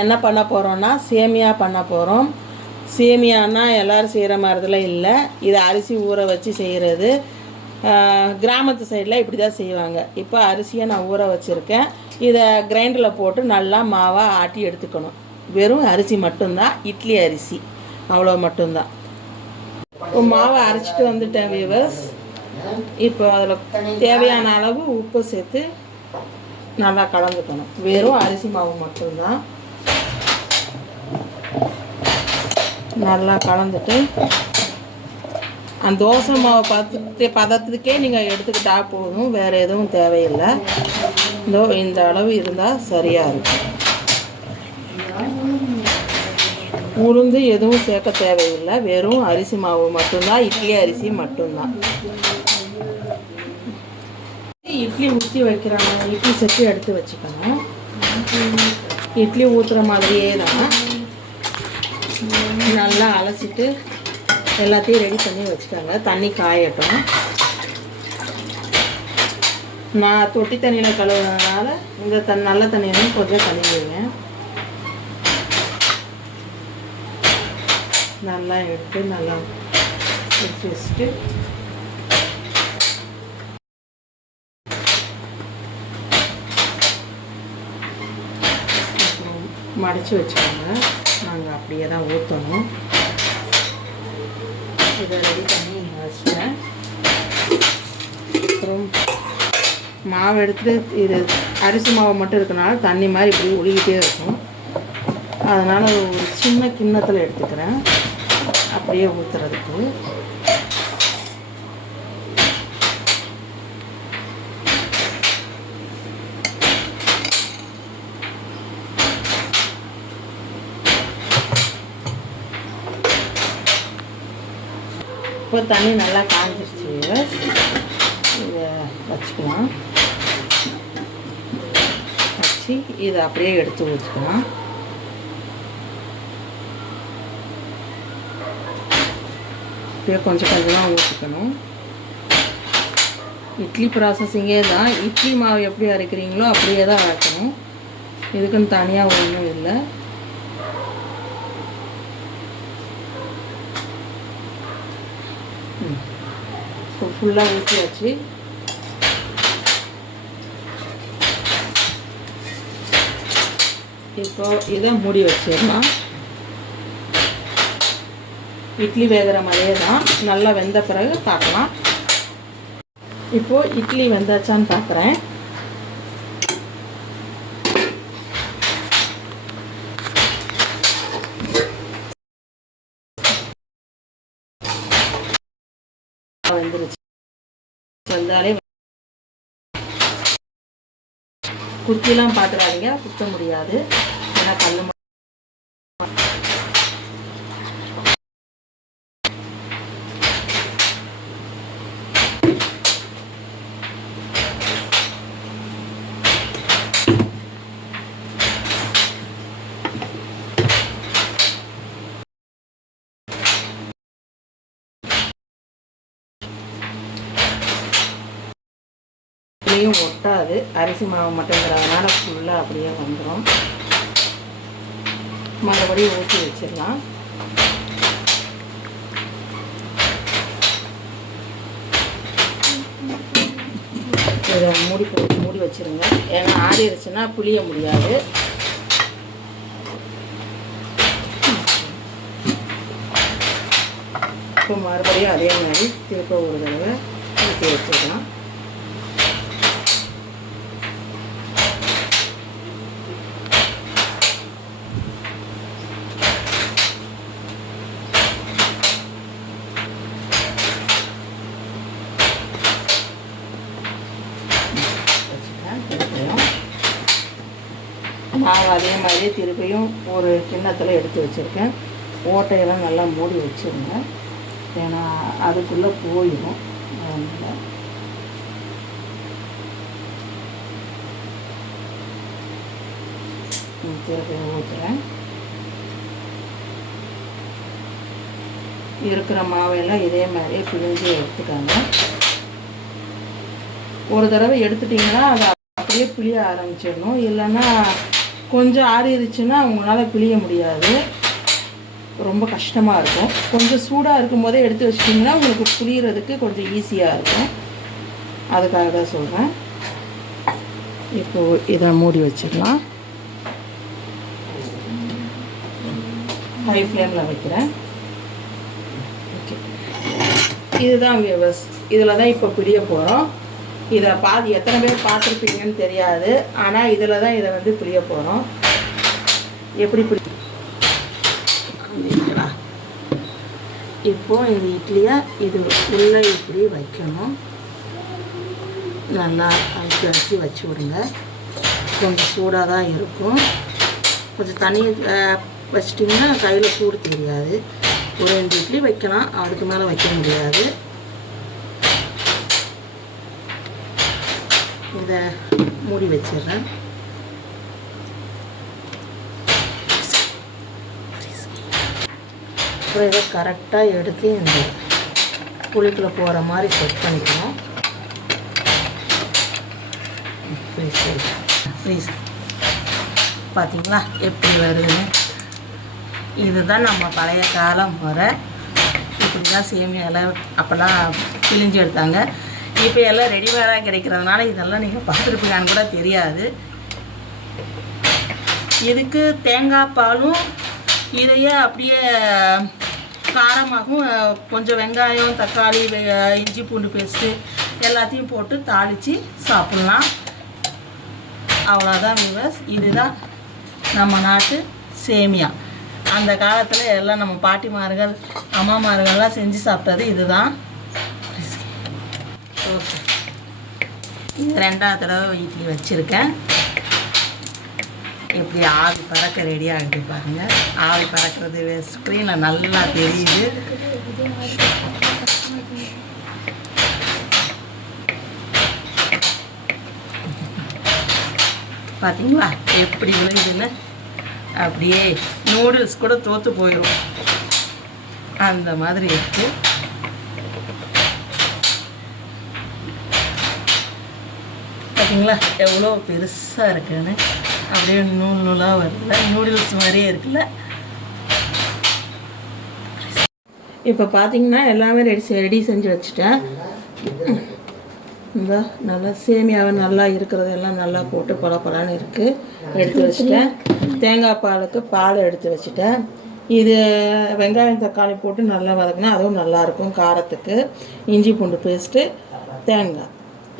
என்ன பண்ண போகிறோன்னா சேமியா பண்ண போகிறோம். சேமியானா எல்லோரும் செய்கிற மாதிரிலாம் இல்லை. இதை அரிசி ஊற வச்சு செய்கிறது. கிராமத்து சைடில் இப்படி தான் செய்வாங்க. இப்போ அரிசியை நான் ஊற வச்சுருக்கேன். இதை கிரைண்டரில் போட்டு நல்லா மாவாக ஆட்டி எடுத்துக்கணும். வெறும் அரிசி மட்டும்தான், இட்லி அரிசி, அவ்வளோ மட்டும்தான். இப்போ மாவை அரைச்சிட்டு வந்துட்டேன் வீவர்ஸ். இப்போ அதில் தேவையான அளவு உப்பு சேர்த்து நல்லா கலந்துக்கணும். வெறும் அரிசி மாவு மட்டும்தான். நல்லா கலந்துட்டு அந்த தோசை மாவு பதத்துக்கே நீங்கள் எடுத்துக்கிட்டா போதும், வேறு எதுவும் தேவையில்லை. இந்த அளவு இருந்தால் சரியாக இருக்கும். உளுந்து எதுவும் சேர்க்க தேவையில்லை, வெறும் அரிசி மாவு மட்டும்தான், இட்லி அரிசி மட்டும்தான். இட்லி ஊற்றி வைக்கிறாங்க, இட்லி செட்டு எடுத்து வச்சுக்கணும். இட்லி ஊற்றுற மாதிரியே தான் நல்லா அலசிட்டு எல்லாத்தையும் ரெடி பண்ணி வச்சுக்கோங்க. தண்ணி காயட்டும். நான் தொட்டி தண்ணியில் கழுவுனதுனால இந்த நல்ல தண்ணியிலையும் கொஞ்சம் கழுவிடுவேன். நல்லா எடுத்து நல்லா எடுத்து வச்சுட்டு மடித்து வச்சுக்கோங்க. நாங்கள் அப்படியே தான் ஊற்றணும். இதை ரெடி பண்ணி வச்சுட்டேன். அப்புறம் மாவு எடுத்துட்டு இது அரிசி மாவு மட்டும் இருக்கனால தண்ணி மாதிரி இப்படி ஒழுகிட்டே இருக்கும். அதனால் ஒரு சின்ன கிண்ணத்தில் எடுத்துக்கிறேன் அப்படியே ஊற்றுறதுக்கு. இப்போ தண்ணி நல்லா காஞ்சிருச்சு. இதை வச்சுக்கலாம். வச்சு இதை அப்படியே எடுத்து ஊற்றிக்கலாம். அப்படியே கொஞ்சம் கொஞ்சமாக ஊற்றிக்கணும். இட்லி ப்ராசஸிங்கே தான். இட்லி மாவு எப்படி அரைக்கிறீங்களோ அப்படியே தான் அரைக்கணும். இதுக்குன்னு தனியாக ஒன்றும் இல்லை. ஃபுல்லாக ஊற்றியாச்சு. இப்போ இதை மூடி வச்சிடலாம். இட்லி வேகிற மாதிரியே தான். நல்லா வெந்த பிறகு பார்க்கலாம். இப்போது இட்லி வெந்தாச்சான்னு பார்க்குறேன். வெந்துருச்சு. வந்தாலே குத்திலாம் பார்த்துடாதீங்க, குத்த முடியாது. ஏன்னா கல் ஒட்டாது. அரிசி மாவு மட்டுங்கிறதுனால ஃபுல்லாக அப்படியே வந்துடும். மறுபடியும் ஊற்றி வச்சிடலாம். இதை மூடி வச்சுருங்க. ஏன்னா ஆடிடுச்சுன்னா புளிய முடியாது. இப்போ மறுபடியும் அதே மாதிரி திருப்ப ஒரு தடவை ஊற்றி வச்சிடலாம். மாவு அதே மாதிரியே திருப்பியும் ஒரு கிண்ணத்தில் எடுத்து வச்சுருக்கேன். ஓட்டையெல்லாம் நல்லா மூடி வச்சுருங்க. ஏன்னா அதுக்குள்ளே போயிடும். அதனால் திருப்பியும் ஊற்றுறேன். இருக்கிற மாவையெல்லாம் இதே மாதிரியே பிழிஞ்சு எடுத்துக்காங்க. ஒரு தடவை எடுத்துட்டிங்கன்னா அதை அப்படியே பிழிய ஆரம்பிச்சிடணும். இல்லைன்னா கொஞ்சம் ஆறிடுச்சுன்னா உங்களால் பிழிய முடியாது, ரொம்ப கஷ்டமாக இருக்கும். கொஞ்சம் சூடாக இருக்கும் போதே எடுத்து வச்சிட்டிங்கன்னா உங்களுக்கு புளியறதுக்கு கொஞ்சம் ஈஸியாக இருக்கும். அதுக்காக தான் சொல்கிறேன். இப்போது இதை மூடி வச்சிடலாம். ஹை ஃப்ளேமில் வைக்கிறேன். ஓகே, இதுதான் வியூவர்ஸ். இதில் தான் இப்போ பிடிய போகிறோம். இதை எத்தனை பேர் பார்த்துருப்பீங்கன்னு தெரியாது, ஆனால் இதில் தான் இதை வந்து பிடிய போகிறோம். எப்படி இப்போது இந்த இட்லியை இது உள்ளே இப்படி வைக்கணும். நல்லா அழுத்தி வச்சு விடுங்க. கொஞ்சம் சூடாக தான் இருக்கும். கொஞ்சம் தண்ணி வச்சிட்டிங்கன்னா கையில் சூடு தெரியாது. ஒரு 2 இட்லி வைக்கலாம், அதுக்கு மேலே வைக்க முடியாது. இதை மூடி வச்சிடுறேன். அப்புறம் இதை கரெக்டாக எடுத்து இந்த புளிக்குள்ளே போகிற மாதிரி செட் பண்ணிக்கணும். ஃப்ரீஸ் பார்த்தீங்களா எப்படி வருதுன்னு? இதுதான் நம்ம பழைய காலம் முறை. இப்படி தான் சேமியாவில் அப்போல்லாம் பிழிஞ்சு எடுத்தாங்க. இப்போ எல்லாம் ரெடிமேடாக கிடைக்கிறதுனால இதெல்லாம் நீங்கள் பார்த்துருப்பீங்கன்னு கூட தெரியாது. இதுக்கு தேங்காய் பாலும் இதையே அப்படியே காரமாகவும் கொஞ்சம் வெங்காயம், தக்காளி, இஞ்சி பூண்டு பேஸ்ட்டு எல்லாத்தையும் போட்டு தாளித்து சாப்பிட்லாம். அவ்வளோதான் வியூவர்ஸ். இதுதான் நம்ம நாட்டு சேமியா. அந்த காலத்தில் எல்லாம் நம்ம பாட்டிமார்கள், அம்மாமார்கள்லாம் செஞ்சு சாப்பிட்டது இதுதான். ஓகே, இது 2வது தடவை இட்லி வச்சுருக்கேன். எப்படி ஆவி பறக்க ரெடி ஆகுது பாருங்கள். ஆவி பறக்கிறது ஸ்க்ரீனில் நல்லா தெரியுது. பார்த்தீங்களா எப்படி விழுதுன்னு? அப்படியே நூடுல்ஸ் கூட தோற்று போயிடும், அந்த மாதிரி இருக்குது. பார்த்தீங்களா எவ்வளோ பெருசாக இருக்குன்னு? அப்படியே நூல் நூலாக வருதுல்ல, நூடுல்ஸ் மாதிரியே இருக்குல்ல. இப்போ பார்த்தீங்கன்னா எல்லாமே ரெடி செஞ்சு வச்சுட்டேன். இந்த நல்லா சேமியாவை நல்லா இருக்கிறதெல்லாம் நல்லா போட்டு பலான்னு இருக்குது, எடுத்து வச்சுட்டேன். தேங்காய் பாலுக்கு பால் எடுத்து வச்சுட்டேன். இது வெங்காயம் தக்காளி போட்டு நல்லா வதக்கினா அதுவும் நல்லாயிருக்கும் காரத்துக்கு. இஞ்சி பூண்டு பேஸ்ட்டு, தேங்காய்.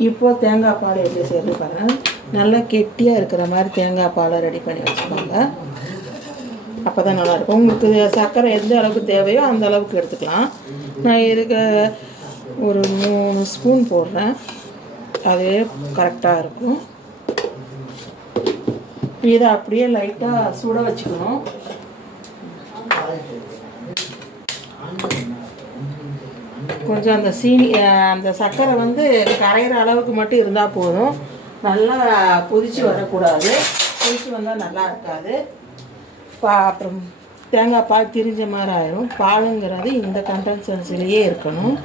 இப்போது தேங்காய் பால் எப்படி செய்யறது பாருங்கள். நல்லா கெட்டியாக இருக்கிற மாதிரி தேங்காய் பாலை ரெடி பண்ணி வச்சுக்கோங்க. அப்போ தான் நல்லாயிருக்கும். உங்களுக்கு சர்க்கரை எந்த அளவுக்கு தேவையோ அந்த அளவுக்கு எடுத்துக்கலாம். நான் இதுக்கு ஒரு 3 ஸ்பூன் போடுறேன், அதுவே கரெக்டாக இருக்கும். இதை அப்படியே லைட்டாக சுட வச்சுக்கணும். கொஞ்சம் அந்த அந்த சர்க்கரை வந்து கரையிற அளவுக்கு மட்டும் இருந்தால் போதும். நல்லா கொதித்து வரக்கூடாது. கொதித்து வந்தால் நல்லா இருக்காது. அப்புறம் தேங்காய் பால் திரிஞ்ச மாதிரி ஆயிடும். பாலுங்கிறது இந்த கன்சிஸ்டன்சிலேயே இருக்கணும்.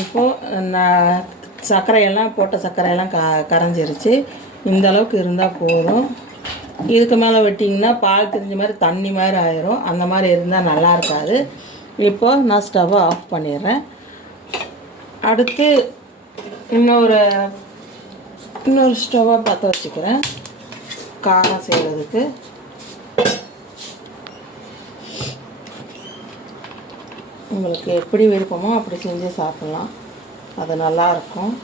இப்போது நான் சர்க்கரையெல்லாம் போட்ட சர்க்கரையெல்லாம் கரைஞ்சிருச்சு. இந்த அளவுக்கு இருந்தால் போதும். இதுக்கு மேலே வெட்டிங்கன்னா பால் திரிஞ்ச மாதிரி தண்ணி மாதிரி ஆயிரும். அந்த மாதிரி இருந்தால் நல்லா இருக்காது. இப்போது நான் ஸ்டவ்வை ஆஃப் பண்ணிடுறேன். அடுத்து இன்னொரு ஸ்டவ்வை பற்ற வச்சுக்கிறேன் காரம் செய்கிறதுக்கு. உங்களுக்கு எப்படி விருப்பமோ அப்படி செஞ்சு சாப்பிட்லாம், அது நல்லாயிருக்கும்.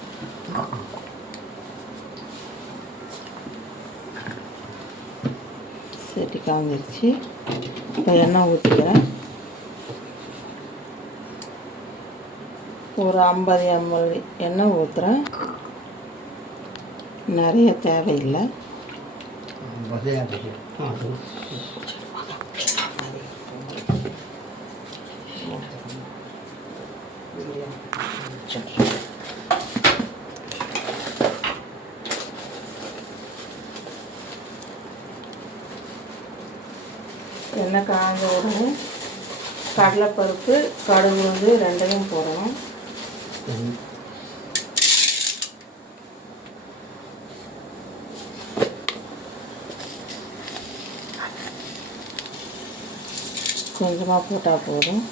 சட்டி காஞ்சிருச்சு. இப்போ எண்ணெய் ஊற்றிக்கிறேன். ஒரு 50 ml எண்ணெய் ஊற்றுறேன். நிறைய தேவையில்லை. எண்ணெய் காஞ்ச உடனே கடலைப்பருப்பு, கடுகு வந்து 2யும் போடணும். கொஞ்சமாக போட்டால் போதும்.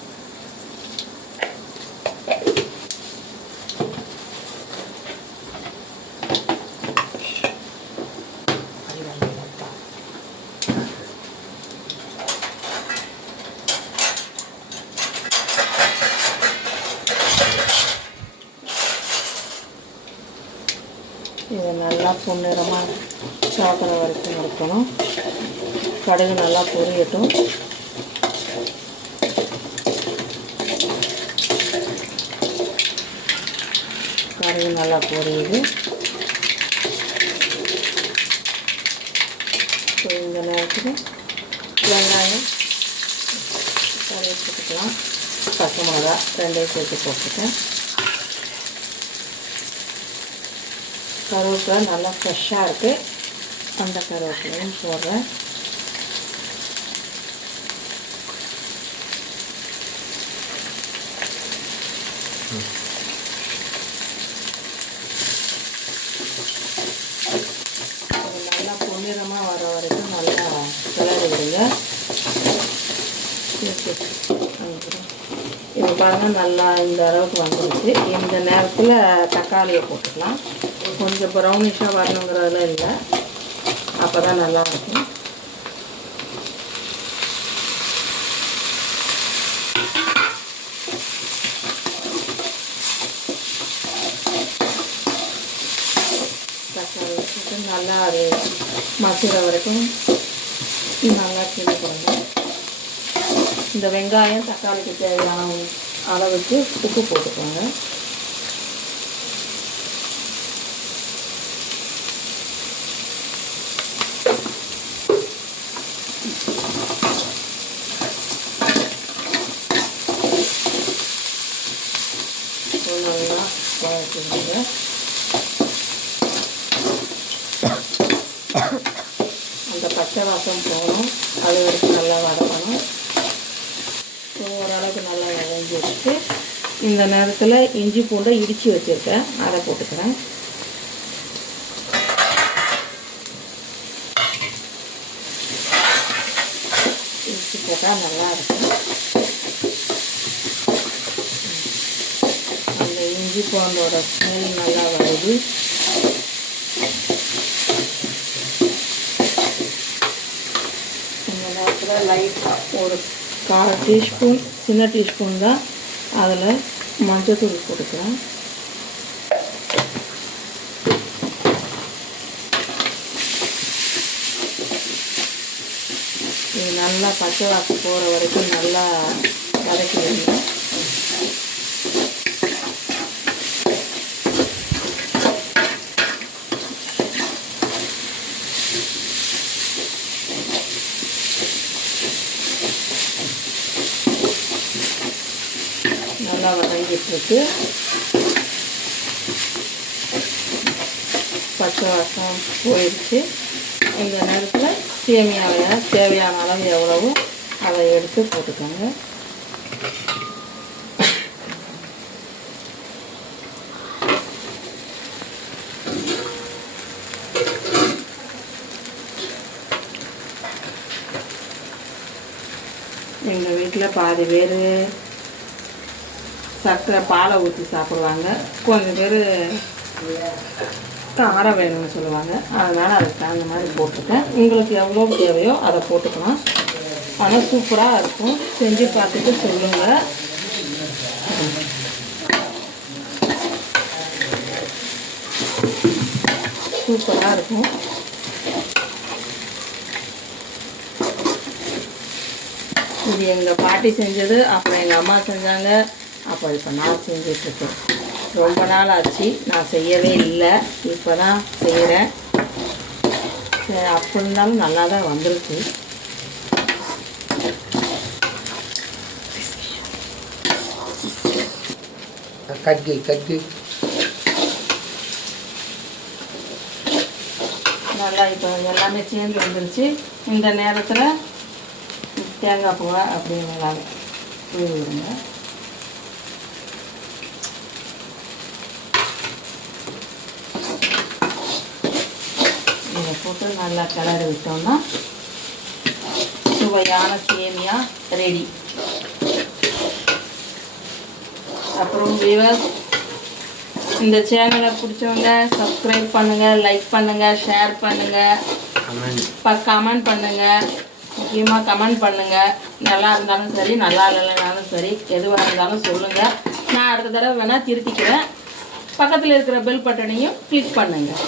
இதை நல்லா பொன்னிறமாக சாப்பிட்ற வரைக்கும் இருக்கணும். கடுகு நல்லா பொரியட்டும். கடுகு நல்லா பொரியுது. இப்போ இந்த நேரத்தில் வெங்காயம் கறியை போட்டுக்கலாம். பச்சை மிளகா ரெண்டையும் சேர்த்து போட்டுருக்கேன். கருவேப்பிலை நல்லா ஃப்ரெஷ்ஷாக இருக்குது. அந்த கருவேப்பிலையும் போடுறேன். நல்லா பொன்னிறமாக வர வரைக்கும் நல்லா கிளறி விடுங்க. இது பாருங்கள் நல்லா இந்த அளவுக்கு வந்துடுச்சு. இந்த நேரத்தில் தக்காளியை போட்டுக்கலாம். கொஞ்சம் ப்ரௌனிஷாக வரணுங்கிறதுல இல்லை, அப்போ தான் நல்லாயிருக்கும். தக்காளி போட்டு நல்லா அது மசிற வரைக்கும் நல்லா கிளறி கொடுங்க. இந்த வெங்காயம் தக்காளிக்கு தேவையான அளவுக்கு உப்பு போட்டுக்கோங்க. நல்லா வதக்கிடுங்க. அந்த பச்சை வாசம் போகணும், அது வரைக்கும் நல்லா வதக்கணும். ஓரளவுக்கு நல்லா வதங்கி வச்சுட்டு இந்த நேரத்தில் இஞ்சி பூண்டை இடித்து வச்சுருக்கேன், அதை போட்டுக்கிறேன். இடித்து போட்டால் நல்லாயிருக்கும். அந்த இஞ்சி பூண்டோட ஸ்மெல் நல்லா வருது. இந்த நேரத்தில் லைட்டாக ஒரு 1/4 டீஸ்பூன், சின்ன டீஸ்பூன் தான், அதில் மஞ்சத்தூள் போட்டுக்கிறேன். இது நல்லா பச்சை வாசம் போகிற வரைக்கும் நல்லா வதக்கிடுங்க. நல்லா வதங்கிட்டுருக்கு. பச்சை வாசம் போயிடுச்சு. இந்த நேரத்தில் சேமியாவை தேவையான அளவு எவ்வளவோ அதை எடுத்து போட்டுக்கோங்க. எங்கள் வீட்டில் பாதி பேர் சர்க்கரை பாலை ஊற்றி சாப்பிடுவாங்க, கொஞ்சம் பேர் காரம் வேணும்னு சொல்லுவாங்க. அதனால் அதுக்கு தகுந்த மாதிரி போட்டுருக்கேன். உங்களுக்கு எவ்வளோ தேவையோ அதை போட்டுக்கலாம். ஆனால் சூப்பராக இருக்கும். செஞ்சு பார்த்துட்டு சொல்லுங்கள். சூப்பராக இருக்கும். இது எங்கள் பாட்டி செஞ்சது, அப்புறம் எங்கள் அம்மா செஞ்சாங்க, அப்போ இப்போ நான் செஞ்சிட்ருக்கேன். ரொம்ப நாள் ஆச்சு, நான் செய்யவே இல்லை, இப்போ தான் செய்கிறேன். சரி, அப்படி இருந்தாலும் நல்லா தான் வந்திருக்கு. நல்லா இப்போ எல்லாமே சேர்ந்து வந்துருச்சு. இந்த நேரத்தில் தேங்காய் பூவை அப்படியே நல்லா விடுங்க. இதை போட்டு நல்லா கிளறி விட்டோம்னா சுவையான சேமியா ரெடி. அப்புறம் வியூவர்ஸ், இந்த சேனலை பிடிச்சவங்க சப்ஸ்கிரைப் பண்ணுங்கள், லைக் பண்ணுங்கள், ஷேர் பண்ணுங்கள், கமெண்ட் பண்ணுங்கள். முக்கியமாக கமெண்ட் பண்ணுங்கள். நல்லா இருந்தாலும் சரி, நல்லா இல்லைனாலும் சரி, எதுவாக இருந்தாலும் சொல்லுங்கள். நான் அடுத்த தடவை வேணால் திருத்திக்கிறேன். பக்கத்தில் இருக்கிற பெல் பட்டனையும் கிளிக் பண்ணுங்கள்.